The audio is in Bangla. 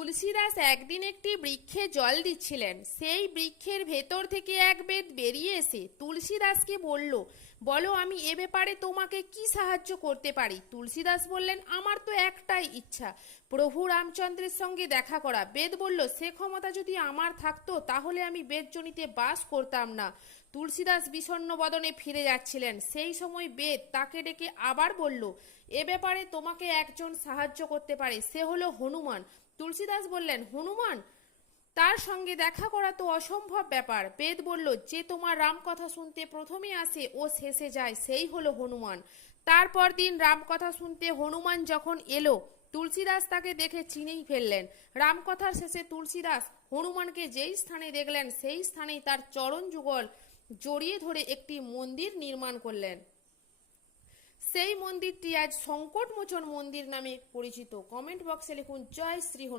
তুলসীদাস একদিন একটি বৃক্ষে জল দিচ্ছিলেন। সেই বৃক্ষের ভেতর থেকে এক বেদ বেরিয়ে এসে তুলসীদাসকে বলল, বলো আমি এ ব্যাপারে তোমাকে কি সাহায্য করতে পারি। তুলসীদাস বললেন, আমার তো একটাই ইচ্ছা, প্রভু রামচন্দ্রের সঙ্গে দেখা করা। বেদ বলল, সে ক্ষমতা যদি আমার থাকতো তাহলে আমি বেদজনিতে বাস করতাম না। তুলসীদাস বিষণ্ণ বদনে ফিরে যাচ্ছিলেন। সেই সময় বেদ তাকে ডেকে আবার বলল, এ ব্যাপারে তোমাকে একজন সাহায্য করতে পারে, সে হলো হনুমান। তুলসীদাস বললেন, হনুমান? তার সঙ্গে দেখা করা তো অসম্ভব ব্যাপার। বেদ বলল, যে তোমার রামকথা শুনতে প্রথমে আসে ও শেষে যায়, সেই হলো হনুমান। তারপর দিন রামকথা শুনতে হনুমান যখন এলো, তুলসীদাস তাকে দেখে চিনেই ফেললেন। রামকথার শেষে তুলসীদাস হনুমানকে যেই স্থানে দেখলেন সেই স্থানেই তার চরণ যুগল জড়িয়ে ধরে একটি মন্দির নির্মাণ করলেন। সেই মন্দিরটি আজ সংকটমোচন মন্দির নামে পরিচিত। কমেন্ট বক্সে লিখুন, জয় শ্রী হনুমান।